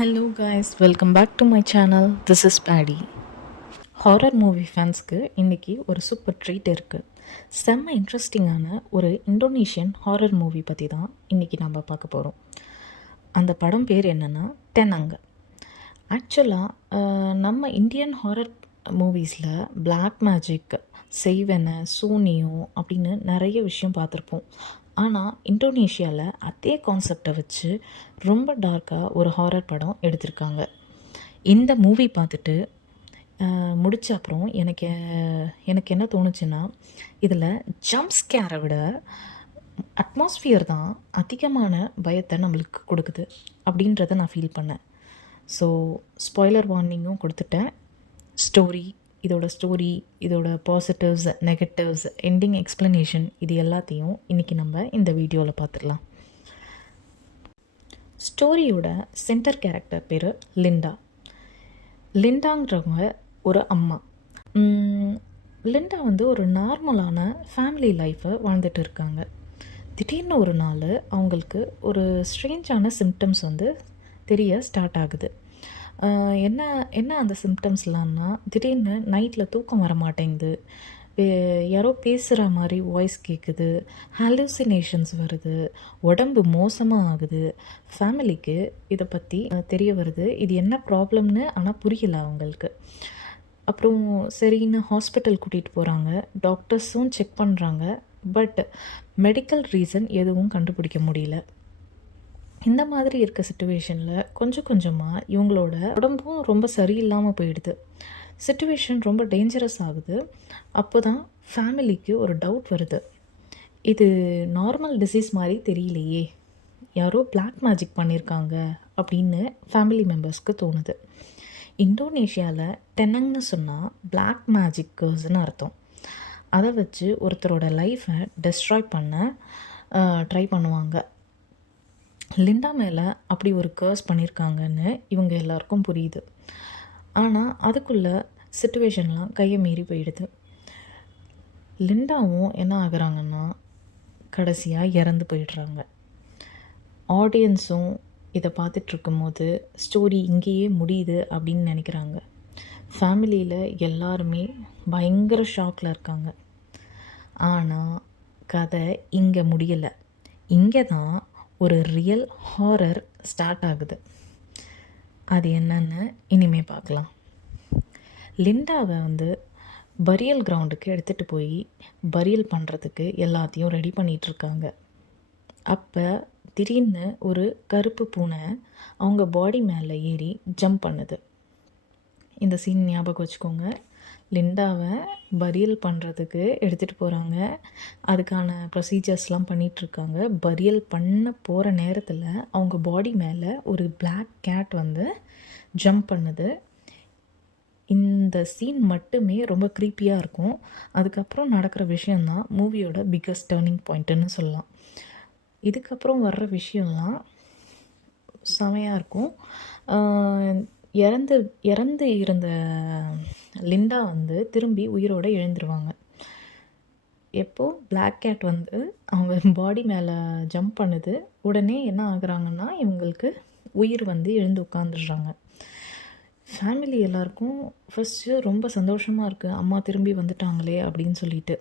Hello guys, welcome back to my channel. This is பேடி. Horror movie ஃபேன்ஸ்க்கு இன்றைக்கி ஒரு சூப்பர் ட்ரீட் இருக்குது. செம்ம இன்ட்ரெஸ்டிங்கான ஒரு இந்தோனேஷியன் ஹாரர் மூவி பற்றி தான் இன்றைக்கி நம்ம பார்க்க போகிறோம். அந்த படம் பேர் என்னென்னா டெனங். ஆக்சுவலாக நம்ம இந்தியன் ஹாரர் மூவிஸில் பிளாக் மேஜிக், செய்வன, சூனியம் அப்படின்னு நிறைய விஷயம் பார்த்துருப்போம். ஆனால் இந்தோனேஷியாவில் அதே கான்செப்டை வச்சு ரொம்ப டார்க்காக ஒரு ஹாரர் படம் எடுத்திருக்காங்க. இந்த மூவி பார்த்துட்டு முடித்த அப்புறம் எனக்கு என்ன தோணுச்சுன்னா, இதில் ஜம்ப் ஸ்கேரை விட அட்மாஸ்ஃபியர் தான் அதிகமான பயத்தை நம்மளுக்கு கொடுக்குது அப்படின்றத நான் ஃபீல் பண்ணேன். ஸோ ஸ்பாய்லர் வார்னிங்கும் கொடுத்துட்டேன். ஸ்டோரி, இதோட பாசிட்டிவ்ஸ், நெகட்டிவ்ஸ், எண்டிங் எக்ஸ்ப்ளனேஷன், இது எல்லாத்தையும் இன்றைக்கி நம்ம இந்த வீடியோவில் பார்த்துடலாம். ஸ்டோரியோட சென்டர் கேரக்டர் பேர் லிண்டாங்கிறவங்க ஒரு அம்மா. லிண்டா ஒரு நார்மலான ஃபேமிலி லைஃப்பை வாழ்ந்துட்டு இருக்காங்க. திடீர்னு ஒரு நாள் அவங்களுக்கு ஒரு ஸ்ட்ரேஞ்சான சிம்டம்ஸ் தெரிய ஸ்டார்ட் ஆகுது. என்ன அந்த சிம்டம்ஸ்லாம்னா, திடீர்னு நைட்டில் தூக்கம் வர மாட்டேங்குது, யாரோ பேசுகிற மாதிரி வாய்ஸ் கேட்குது, ஹாலுசினேஷன்ஸ் வருது, உடம்பு மோசமாக ஆகுது. ஃபேமிலிக்கு இதை பற்றி தெரிய வருது. இது என்ன ப்ராப்ளம்னு ஆனால் புரியல அவங்களுக்கு. அப்புறம் சரின்னு ஹாஸ்பிட்டல் கூட்டிகிட்டு போகிறாங்க. டாக்டர்ஸும் செக் பண்ணுறாங்க. பட் மெடிக்கல் ரீசன் எதுவும் கண்டுபிடிக்க முடியல. இந்த மாதிரி இருக்க சிச்சுவேஷனில் கொஞ்சம் கொஞ்சமாக இவங்களோட உடம்பும் ரொம்ப சரியில்லாமல் போயிடுது. சிச்சுவேஷன் ரொம்ப டேஞ்சரஸ் ஆகுது. அப்போ தான் ஃபேமிலிக்கு ஒரு டவுட் வருது. இது நார்மல் டிசீஸ் மாதிரி தெரியலையே, யாரோ பிளாக் மேஜிக் பண்ணியிருக்காங்க அப்படின்னு ஃபேமிலி மெம்பர்ஸ்க்கு தோணுது. இந்தோனேஷியாவில் டெனங்னு சொன்னால் பிளாக் மேஜிக்கர்ஸ்னு அர்த்தம். அதை வச்சு ஒருத்தரோட லைஃப்பை டெஸ்ட்ராய் பண்ண ட்ரை பண்ணுவாங்க. லிண்டா மேலே அப்படி ஒரு கர்ஸ் பண்ணியிருக்காங்கன்னு இவங்க எல்லாருக்கும் புரியுது. ஆனால் அதுக்குள்ளே சிச்சுவேஷன்லாம் கையை மீறி போயிடுது. லிண்டாவும் என்ன ஆகுறாங்கன்னா, கடைசியாக இறந்து போயிடுறாங்க. ஆடியன்ஸும் இதை பார்த்துட்ருக்கும்போது ஸ்டோரி இங்கேயே முடியுது அப்படின்னு நினைக்கிறாங்க. ஃபேமிலியில் எல்லாருமே பயங்கர ஷாக்கில் இருக்காங்க. ஆனால் கதை இங்கே முடியலை. இங்கே தான் ஒரு ரியல் ஹாரர் ஸ்டார்ட் ஆகுது. அது என்னன்னு இனிமே பார்க்கலாம். லிண்டாவை பரியல் கிரவுண்டுக்கு எடுத்துகிட்டு போய் பரியல் பண்ணுறதுக்கு எல்லாத்தையும் ரெடி பண்ணிகிட்ருக்காங்க. அப்போ திடீர்னு ஒரு கருப்பு பூனை அவங்க பாடி மேலே ஏறி ஜம்ப் பண்ணுது. இந்த சீன் ஞாபகம் வச்சுக்கோங்க. லிண்டாவை பரியல் பண்ணுறதுக்கு எடுத்துகிட்டு போகிறாங்க. அதுக்கான ப்ரொசீஜர்ஸ்லாம் பண்ணிகிட்ருக்காங்க. பரியல் பண்ண போகிற நேரத்தில் அவங்க பாடி மேலே ஒரு பிளாக் கேட் ஜம்ப் பண்ணுது. இந்த சீன் மட்டுமே ரொம்ப க்ரீப்பியாக இருக்கும். அதுக்கப்புறம் நடக்கிற விஷயந்தான் மூவியோட பிக்கஸ்ட் டேர்னிங் பாயிண்ட்டுன்னு சொல்லலாம். இதுக்கப்புறம் வர்ற விஷயம்லாம் செமையாக இருக்கும். இறந்து இருந்த லிண்டா திரும்பி உயிரோடு எழுந்துருவாங்க. எப்போது பிளாக் கேட் அவங்க பாடி மேலே ஜம்ப் பண்ணுது. உடனே என்ன ஆகுறாங்கன்னா, இவங்களுக்கு உயிர் எழுந்து உட்காந்துடுறாங்க. ஃபேமிலி எல்லாருக்கும் ஃபஸ்ட்டு ரொம்ப சந்தோஷமாக இருக்குது, அம்மா திரும்பி வந்துட்டாங்களே அப்படின்னு சொல்லிட்டு.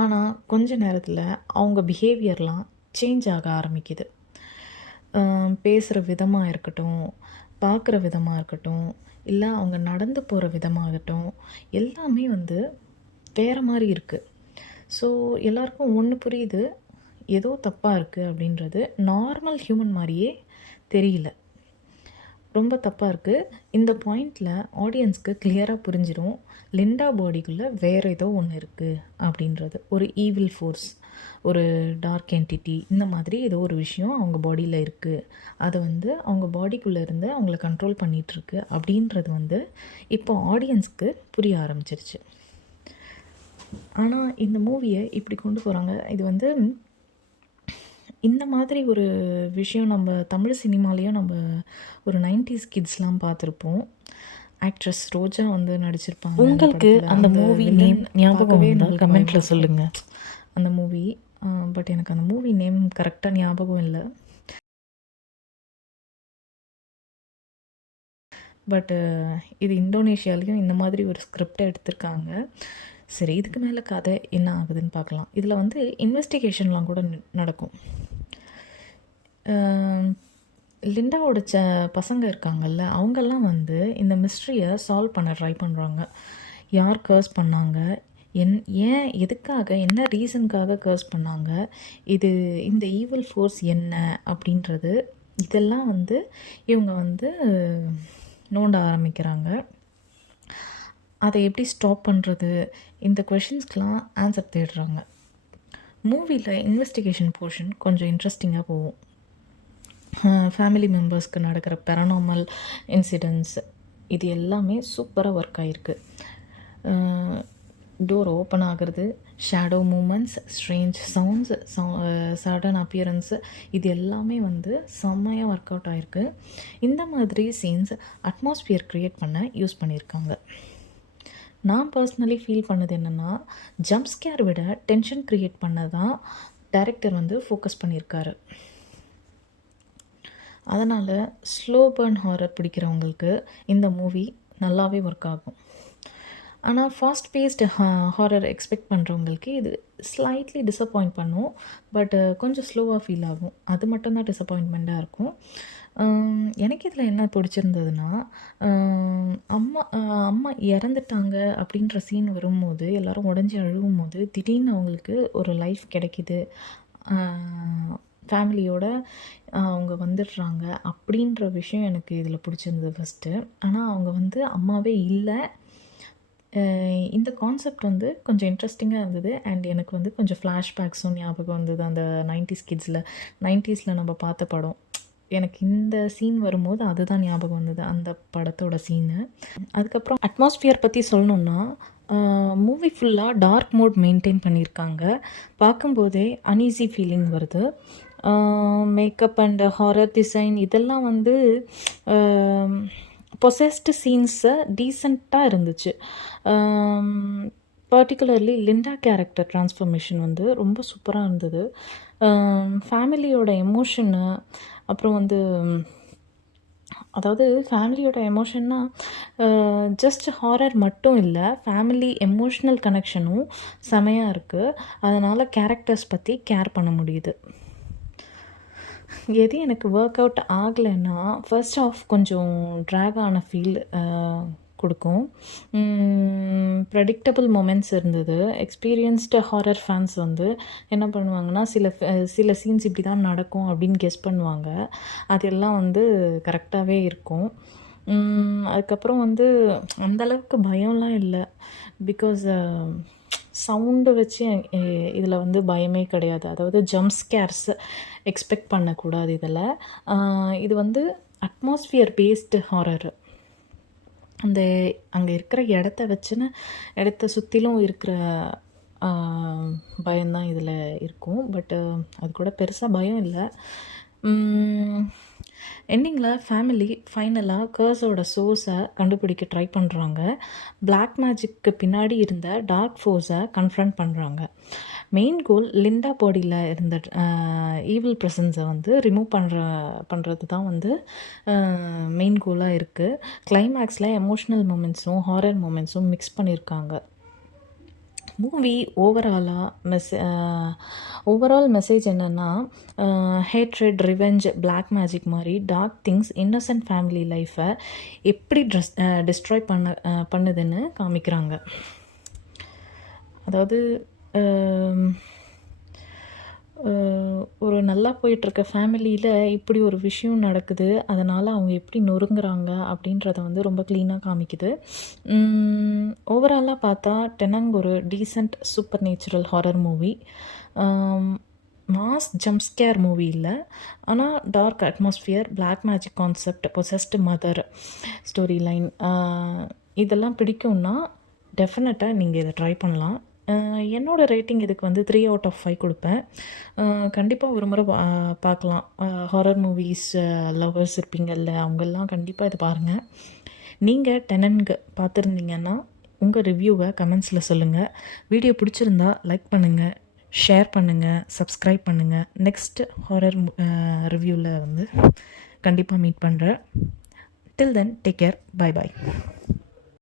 ஆனால் கொஞ்ச நேரத்தில் அவங்க பிஹேவியர்லாம் சேஞ்ச் ஆக ஆரம்பிக்குது. பேசுகிற விதமாக இருக்கட்டும், பார்க்குற விதமாக இருக்கட்டும், இல்லை அவங்க நடந்து போகிற விதமாகட்டும், எல்லாமே வேறு மாதிரி இருக்குது. ஸோ எல்லாருக்கும் ஒன்று புரியுது, ஏதோ தப்பாக இருக்குது அப்படின்றது. நார்மல் ஹியூமன் மாதிரியே தெரியல, ரொம்ப தப்பாக இருக்குது. இந்த பாயிண்டில் ஆடியன்ஸ்க்கு கிளியராக புரிஞ்சிடும், லிண்டா பாடிக்குள்ளே வேறு ஏதோ ஒன்று இருக்குது அப்படின்றது. ஒரு ஈவில் ஃபோர்ஸ், ஒரு டார்க் என்டிட்டி, இந்த மாதிரி ஏதோ ஒரு விஷயம் அவங்க பாடியில் இருக்குது. அதை அவங்க பாடிக்குள்ளே இருந்து அவங்கள கண்ட்ரோல் பண்ணிகிட்ருக்கு அப்படின்றது இப்போ ஆடியன்ஸ்க்கு புரிய ஆரம்பிச்சிருச்சு. ஆனால் இந்த மூவியை இப்படி கொண்டு போகிறாங்க. இது இந்த மாதிரி ஒரு விஷயம் நம்ம தமிழ் சினிமாலேயும் நம்ம ஒரு 90s கிட்ஸ்லாம் பார்த்துருப்போம். ஆக்ட்ரஸ் ரோஜா நடிச்சிருப்பாங்க. உங்களுக்கு அந்த மூவி நேம் ஞாபகமே கமெண்ட்டில் சொல்லுங்கள். அந்த மூவி பட் எனக்கு அந்த மூவி நேம் கரெக்டாக ஞாபகம் இல்லை. பட்டு இது இந்தோனேஷியாலேயும் இந்த மாதிரி ஒரு ஸ்கிரிப்டை எடுத்திருக்காங்க. சரி, இதுக்கு மேலே கதை என்ன ஆகுதுன்னு பார்க்கலாம். இதில் வந்து இன்வெஸ்டிகேஷன்லாம் கூட நடக்கும். லிண்டாவோட பசங்க இருக்காங்கல்ல, அவங்கெல்லாம் வந்து இந்த மிஸ்ட்ரியை சால்வ் பண்ண ட்ரை பண்ணுறாங்க. யார் கர்ஸ் பண்ணாங்க, ஏன் எதுக்காக, என்ன ரீசனுக்காக கர்ஸ் பண்ணாங்க, இந்த ஈவில் ஃபோர்ஸ் என்ன அப்படின்றது இதெல்லாம் வந்து இவங்க வந்து நோண்ட ஆரம்பிக்கிறாங்க. அதை எப்படி ஸ்டாப் பண்ணுறது, இந்த கொஷின்ஸ்க்கெலாம் ஆன்சர் தேடுறாங்க. மூவியில் இன்வெஸ்டிகேஷன் போர்ஷன் கொஞ்சம் இன்ட்ரெஸ்டிங்காக போகும். ஃபேமிலி மெம்பர்ஸ்க்கு நடக்கிற பேரனார்மல் இன்சிடென்ட்ஸ் இது எல்லாமே சூப்பராக ஒர்க் ஆகிருக்கு. டோர் ஓப்பன் ஆகிறது, shadow moments, strange sounds, sudden appearance, இது எல்லாமே வந்து செம்மையாக ஒர்க் அவுட் ஆகிருக்கு. இந்த மாதிரி சீன்ஸ் அட்மாஸ்பியர் க்ரியேட் பண்ண யூஸ் பண்ணியிருக்காங்க. நான் பர்சனலி ஃபீல் பண்ணது என்னென்னா, ஜம்ப் ஸ்கேர் விட டென்ஷன் க்ரியேட் பண்ண தான் டைரக்டர் வந்து ஃபோக்கஸ் பண்ணியிருக்காரு. அதனால் ஸ்லோ பர்ன் ஹாரர் பிடிக்கிறவங்களுக்கு இந்த மூவி நல்லாவே ஒர்க் ஆகும். ஆனால் ஃபாஸ்ட் பேஸ்டு ஹாரர் எக்ஸ்பெக்ட் பண்ணுறவங்களுக்கு இது ஸ்லைட்லி டிசப்பாயிண்ட் பண்ணும். பட் கொஞ்சம் ஸ்லோவாக ஃபீல் ஆகும். அது மட்டும்தான் டிசப்பாயின்மெண்ட்டாக இருக்கும். எனக்கு இதில் என்ன பிடிச்சிருந்ததுன்னா, அம்மா இறந்துட்டாங்க அப்படின்ற சீன் வரும்போது எல்லோரும் உடஞ்சி அழுவும் போது திடீர்னு அவங்களுக்கு ஒரு லைஃப் கிடைக்கிது, ஃபேமிலியோட அவங்க வந்துடுறாங்க அப்படின்ற விஷயம் எனக்கு இதில் பிடிச்சிருந்தது ஃபஸ்ட்டு. ஆனால் அவங்க வந்து அம்மாவே இல்லை. இந்த கான்செப்ட் வந்து கொஞ்சம் இன்ட்ரெஸ்டிங்காக இருந்தது. அண்ட் எனக்கு வந்து கொஞ்சம் ஃப்ளாஷ்பேக்ஸும் ஞாபகம் வந்தது. அந்த 90ஸில் நம்ம பார்த்த படம், எனக்கு இந்த சீன் வரும்போது அதுதான் ஞாபகம் வந்தது, அந்த படத்தோட சீனு. அதுக்கப்புறம் அட்மாஸ்பியர் பற்றி சொல்லணுன்னா, மூவி ஃபுல்லாக டார்க் மோட் மெயின்டைன் பண்ணியிருக்காங்க. பார்க்கும்போதே அன்ஈஸி ஃபீலிங் வருது. மேக்கப் அண்ட் ஹாரர் டிசைன் இதெல்லாம் வந்து பொசஸ்டு சீன்ஸை டீசெண்டாக இருந்துச்சு. பர்டிகுலர்லி லிண்டா கேரக்டர் ட்ரான்ஸ்ஃபர்மேஷன் வந்து ரொம்ப சூப்பராக இருந்தது. ஃபேமிலியோட எமோஷனு, அப்புறம் வந்து அதாவது ஃபேமிலியோட எமோஷன்னா ஜஸ்ட் ஹாரர் மட்டும் இல்லை, ஃபேமிலி எமோஷ்னல் கனெக்ஷனும் செமையாக இருக்குது. அதனால் கேரக்டர்ஸ் பற்றி கேர் பண்ண முடியுது. எது எனக்கு ஒர்க் அவுட் ஆகலைன்னா, ஃபர்ஸ்ட் ஆஃப் கொஞ்சம் ட்ராக் ஆன ஃபீல் கொடுக்கும். ப்ரெடிக்டபிள் மொமெண்ட்ஸ் இருந்தது. எக்ஸ்பீரியன்ஸ்டு ஹாரர் ஃபேன்ஸ் வந்து என்ன பண்ணுவாங்கன்னா, சில சீன்ஸ் இப்படி தான் நடக்கும் அப்படின்னு கெஸ் பண்ணுவாங்க. அதெல்லாம் வந்து கரெக்டாகவே இருக்கும். அதுக்கப்புறம் வந்து அந்தளவுக்கு பயம்லாம் இல்லை. பிகாஸ் சவுண்டு வச்சு இதில் வந்து பயமே கிடையாது. அதாவது ஜம்ப் ஸ்கேர்ஸ் எக்ஸ்பெக்ட் பண்ணக்கூடாது இதில். இது வந்து அட்மாஸ்பியர் பேஸ்டு ஹாரரு. அங்கே இருக்கிற இடத்த சுற்றிலும் இருக்கிற பயம்தான் இதில் இருக்கும். பட்டு அது கூட பெருசாக பயம் இல்லை. எண்டிங்கில் ஃபேமிலி ஃபைனலாக கர்ஸோட சோர்ஸை கண்டுபிடிக்க ட்ரை பண்ணுறாங்க. பிளாக் மேஜிக்கு பின்னாடி இருந்த டார்க் ஃபோர்ஸை கன்ஃப்ரண்ட் பண்ணுறாங்க. மெயின் கோல் லிண்டா பாடியில் இருந்த ஈவில் ப்ரெசன்ஸை வந்து ரிமூவ் பண்ணுறது தான் வந்து மெயின் கோலாக இருக்குது. கிளைமேக்ஸில் எமோஷ்னல் மூமெண்ட்ஸும் ஹாரர் மூமெண்ட்ஸும் மிக்ஸ் பண்ணியிருக்காங்க. மூவி ஓவரால் மெசேஜ் என்னென்னா, ஹேட்ரெட், ரிவெஞ்ச், பிளாக் மேஜிக் மாதிரி டார்க் திங்ஸ் இன்னசென்ட் ஃபேமிலி லைஃப்பை எப்படி டிஸ்ட்ராய் பண்ணுதுன்னு காமிக்கிறாங்க. அதாவது ஒரு நல்லா போயிட்டுருக்க ஃபேமிலியில் இப்படி ஒரு விஷயம் நடக்குது, அதனால் அவங்க எப்படி நொறுங்குறாங்க அப்படின்றத வந்து ரொம்ப க்ளீனாக காமிக்குது. ஓவராலாக பார்த்தா டெனங் ஒரு decent super natural horror movie. Mass jump scare movie இல்லை, ஆனால் dark atmosphere, black magic concept, possessed mother story line இதெல்லாம் பிடிக்கும்னா டெஃபினட்டாக நீங்கள் இதை ட்ரை பண்ணலாம். என்னோடய ரேட்டிங் இதுக்கு வந்து 3 out of 5 கொடுப்பேன். கண்டிப்பாக ஒரு முறை பார்க்கலாம். ஹாரர் மூவிஸ் லவ்வர்ஸ் இருப்பீங்கள்ல, அவங்கெல்லாம் கண்டிப்பாக இதை பாருங்கள். நீங்கள் டெனன்ட் பார்த்துருந்தீங்கன்னா உங்கள் ரிவ்யூவை கமெண்ட்ஸில் சொல்லுங்கள். வீடியோ பிடிச்சிருந்தா லைக் பண்ணுங்கள், ஷேர் பண்ணுங்கள், சப்ஸ்கிரைப் பண்ணுங்கள். நெக்ஸ்ட் ஹாரர் ரிவ்யூவில் வந்து கண்டிப்பாக மீட் பண்ணுறேன். Till then take care. Bye பாய்.